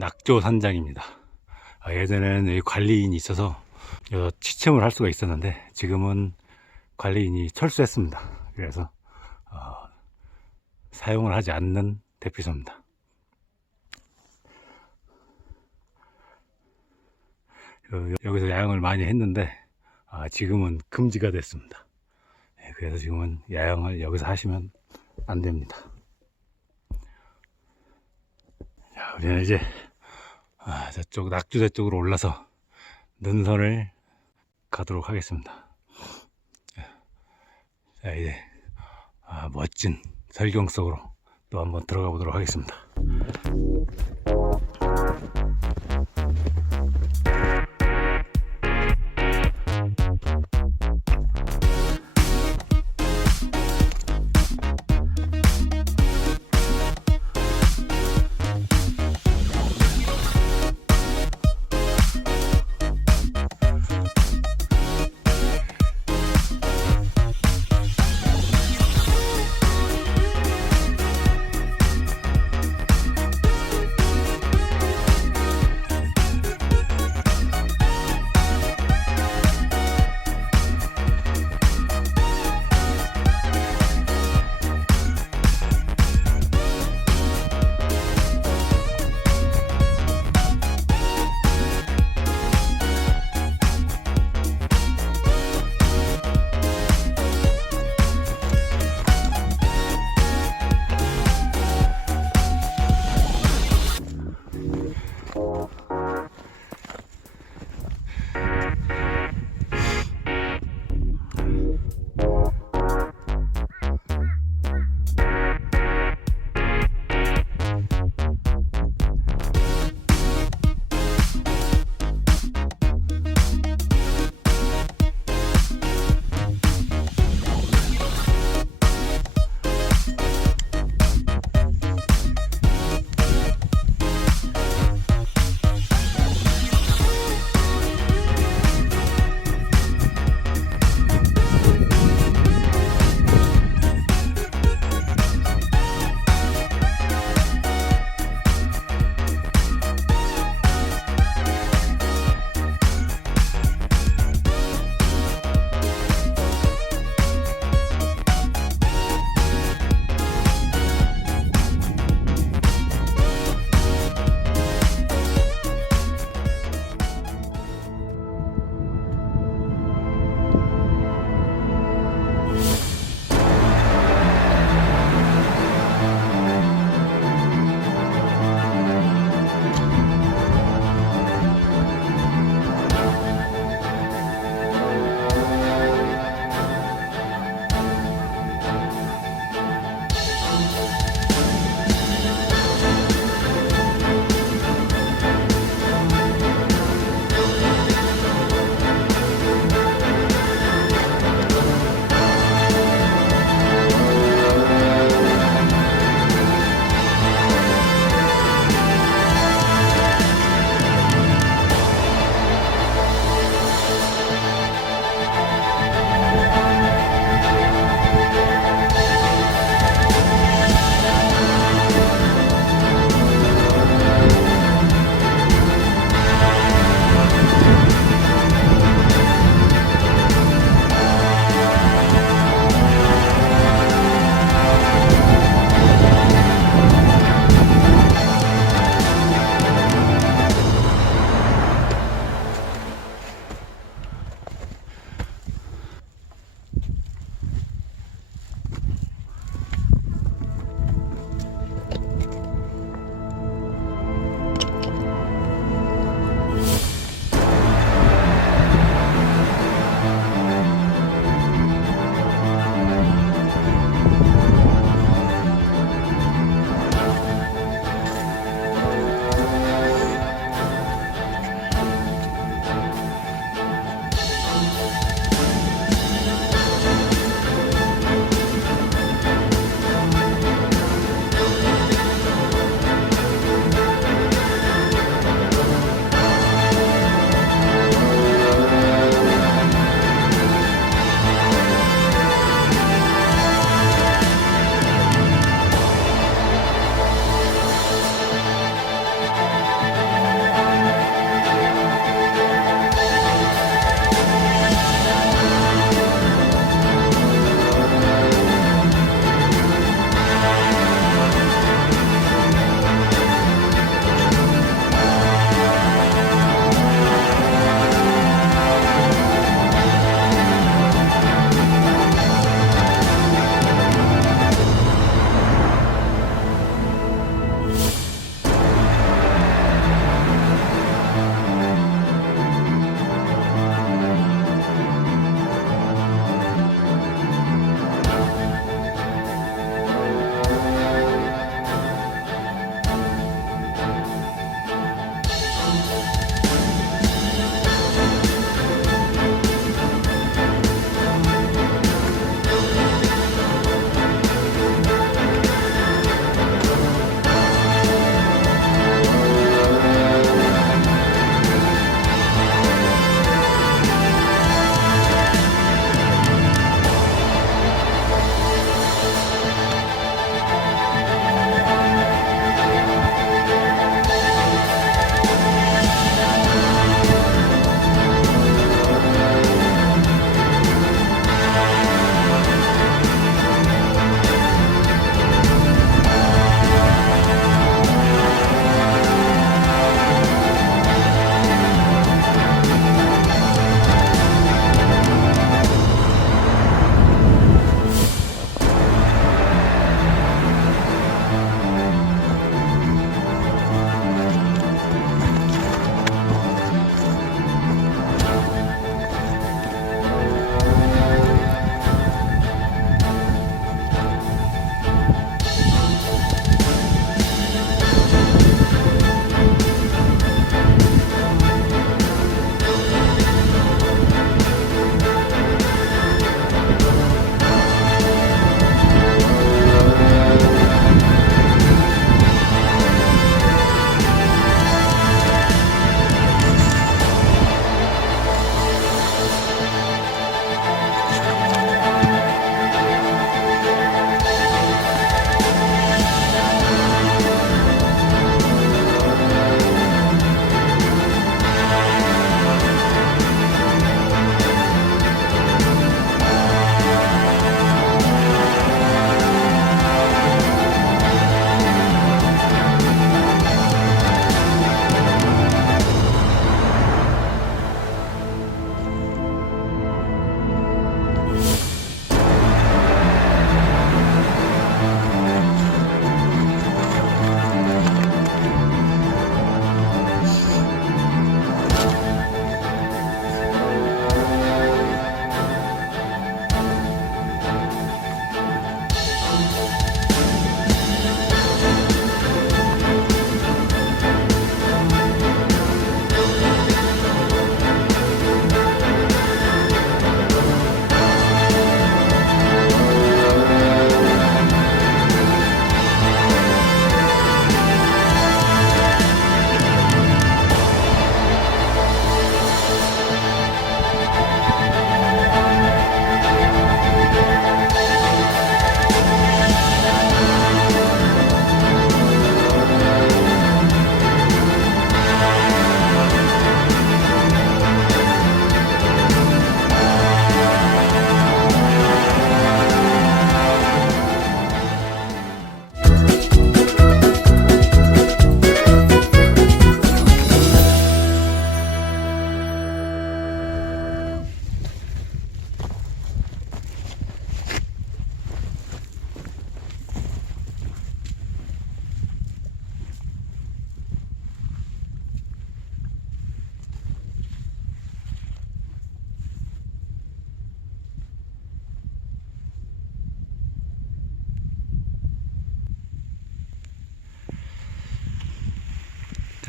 낙조 산장입니다. 아, 예전에는 관리인이 있어서 취침을 할 수가 있었는데 지금은 관리인이 철수했습니다. 그래서 어, 사용을 하지 않는 대피소입니다. 여- 여기서 야영을 많이 했는데 아, 지금은 금지가 됐습니다. 예, 그래서 지금은 야영을 여기서 하시면 안 됩니다. 자, 우리는 이제 아, 저쪽 낙주대 쪽으로 올라서 능선을 가도록 하겠습니다. 자, 이제 아, 멋진 설경 속으로 또 한번 들어가 보도록 하겠습니다.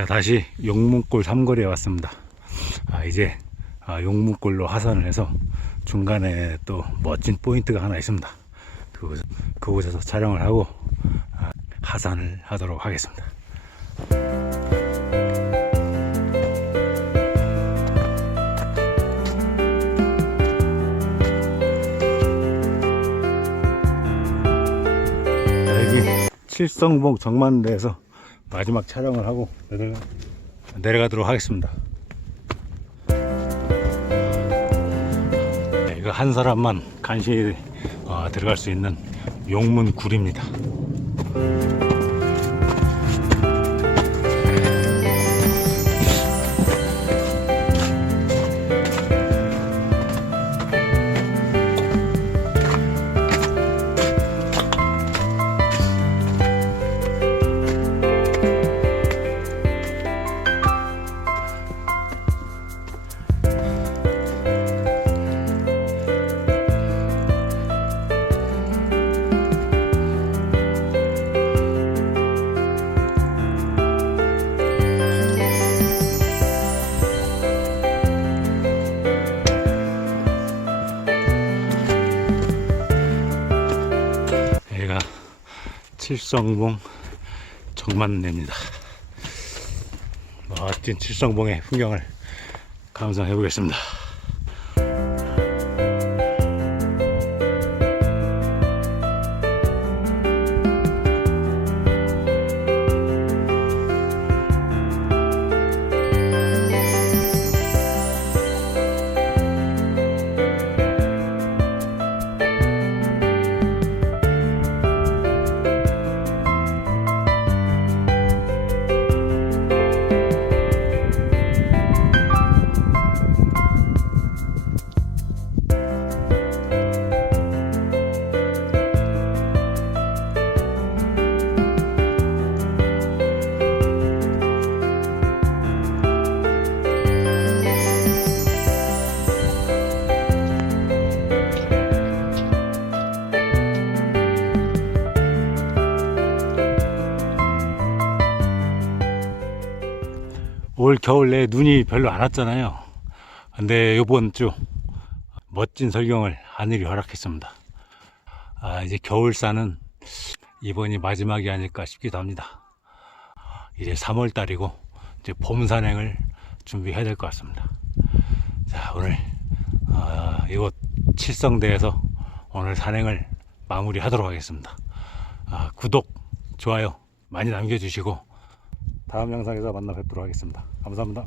자, 다시 용문골 삼거리에 왔습니다. 아, 이제 아, 용문골로 하산을 해서 중간에 또 멋진 포인트가 하나 있습니다. 그곳, 그곳에서 촬영을 하고 아, 하산을 하도록 하겠습니다. 자, 여기 칠성봉 정만대에서 마지막 촬영을 하고 내려가, 내려가도록 하겠습니다. 네, 이거 한 사람만 간신히 어, 들어갈 수 있는 용문 굴입니다. 칠성봉 정만내입니다. 멋진 칠성봉의 풍경을 감상해 보겠습니다. 올 겨울 내 눈이 별로 안 왔잖아요. 근데 요번 주 멋진 설경을 하늘이 허락했습니다. 아, 이제 겨울산은 이번이 마지막이 아닐까 싶기도 합니다. 이제 3월 달이고 이제 봄 산행을 준비해야 될 것 같습니다. 자, 오늘 어, 이곳 칠성대에서 오늘 산행을 마무리하도록 하겠습니다. 아, 구독, 좋아요 많이 남겨주시고 다음 영상에서 만나 뵙도록 하겠습니다. 감사합니다.